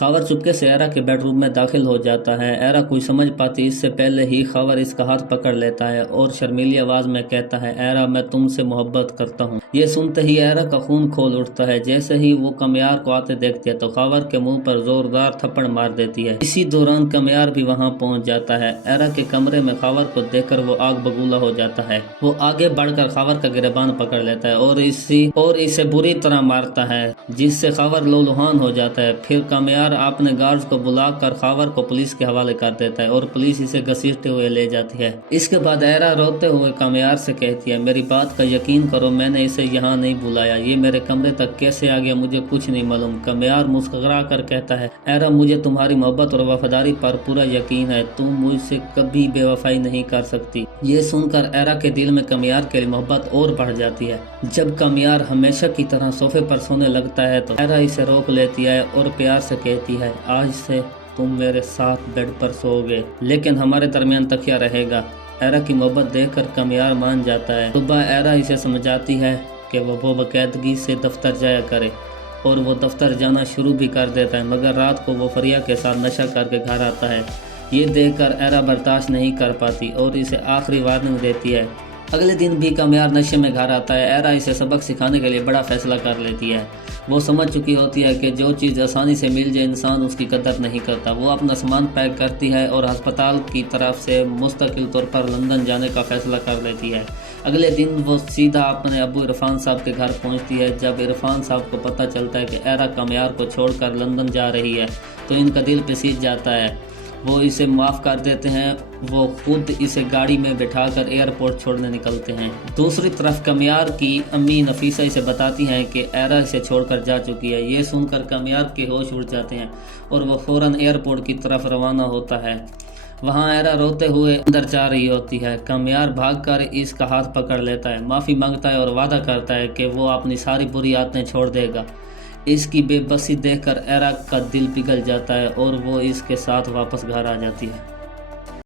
خاور چپکے سے ایرا کے بیڈ روم میں داخل ہو جاتا ہے۔ ایرا کوئی سمجھ پاتی اس سے پہلے ہی خاور اس کا ہاتھ پکڑ لیتا ہے اور شرمیلی آواز میں کہتا ہے، ایرا میں تم سے محبت کرتا ہوں۔ یہ سنتے ہی ایرا کا خون کھول اٹھتا ہے۔ جیسے ہی وہ کمیار کو آتے دیکھتی ہے تو خاور کے منہ پر زوردار تھپڑ مار دیتی ہے۔ اسی دوران کمیار بھی وہاں پہنچ جاتا ہے۔ ایرا کے کمرے میں خاور کو دیکھ کر وہ آگ بگولا ہو جاتا ہے۔ وہ آگے بڑھ کر خاور کا گریبان پکڑ لیتا ہے اور اسے بری طرح مارتا ہے، جس سے خاور لہولہان ہو جاتا ہے۔ پھر کمیار اپنے گارڈز کو بلا کر خاور کو پولیس کے حوالے کر دیتا ہے اور پولیس اسے گھسیٹتے ہوئے لے جاتی ہے۔ اس کے بعد ایرا روتے ہوئے کمیار سے کہتی ہے، میری بات کا یقین کرو، میں نے اسے یہاں نہیں بلایا، یہ میرے کمرے تک کیسے آ گیا مجھے کچھ نہیں معلوم۔ کمیار مسکرا کر کہتا ہے، ایرا مجھے تمہاری محبت اور وفاداری پر پورا یقین ہے، تم مجھ سے کبھی بے وفائی نہیں کر سکتی۔ یہ سن کر ایرا کے دل میں کمیار کے لیے محبت اور بڑھ جاتی ہے۔ جب کمیار ہمیشہ کی طرح صوفے پر سونے لگتا ہے تو ایرا اسے روک لیتی ہے اور پیار سے کہتی ہے، آج سے تم میرے ساتھ بیڈ پر سو گے، لیکن ہمارے درمیان تکیہ رہے گا۔ ایرا کی محبت دیکھ کر کمیار مان جاتا ہے۔ صبح ایرا اسے سمجھاتی ہے کہ وہ باقاعدگی سے دفتر جایا کرے اور وہ دفتر جانا شروع بھی کر دیتا ہے، مگر رات کو وہ فریا کے ساتھ نشہ کر کے گھر آتا ہے۔ یہ دیکھ کر ایرا برداشت نہیں کر پاتی اور اسے آخری وارننگ دیتی ہے۔ اگلے دن بھی کمیار نشے میں گھر آتا ہے۔ ایرا اسے سبق سکھانے کے لیے بڑا فیصلہ کر لیتی ہے۔ وہ سمجھ چکی ہوتی ہے کہ جو چیز آسانی سے مل جائے انسان اس کی قدر نہیں کرتا۔ وہ اپنا سامان پیک کرتی ہے اور ہسپتال کی طرف سے مستقل طور پر لندن جانے کا فیصلہ کر لیتی ہے۔ اگلے دن وہ سیدھا اپنے ابو عرفان صاحب کے گھر پہنچتی ہے۔ جب عرفان صاحب کو پتہ چلتا ہے کہ ایرا کمیار کو چھوڑ کر لندن جا رہی ہے تو ان کا دل پسیج جاتا ہے۔ وہ اسے معاف کر دیتے ہیں۔ وہ خود اسے گاڑی میں بٹھا کر ایئرپورٹ چھوڑنے نکلتے ہیں۔ دوسری طرف کمیار کی امی نفیسہ اسے بتاتی ہیں کہ ایرا اسے چھوڑ کر جا چکی ہے۔ یہ سن کر کمیار کے ہوش اڑ جاتے ہیں اور وہ فوراً ایئرپورٹ کی طرف روانہ ہوتا ہے۔ وہاں ایرا روتے ہوئے اندر جا رہی ہوتی ہے۔ کمیار بھاگ کر اس کا ہاتھ پکڑ لیتا ہے، معافی مانگتا ہے اور وعدہ کرتا ہے کہ وہ اپنی ساری بری عادتیں چھوڑ دے گا۔ اس کی بے بسی دیکھ کر ایرا کا دل پگھل جاتا ہے اور وہ اس کے ساتھ واپس گھر آ جاتی ہے۔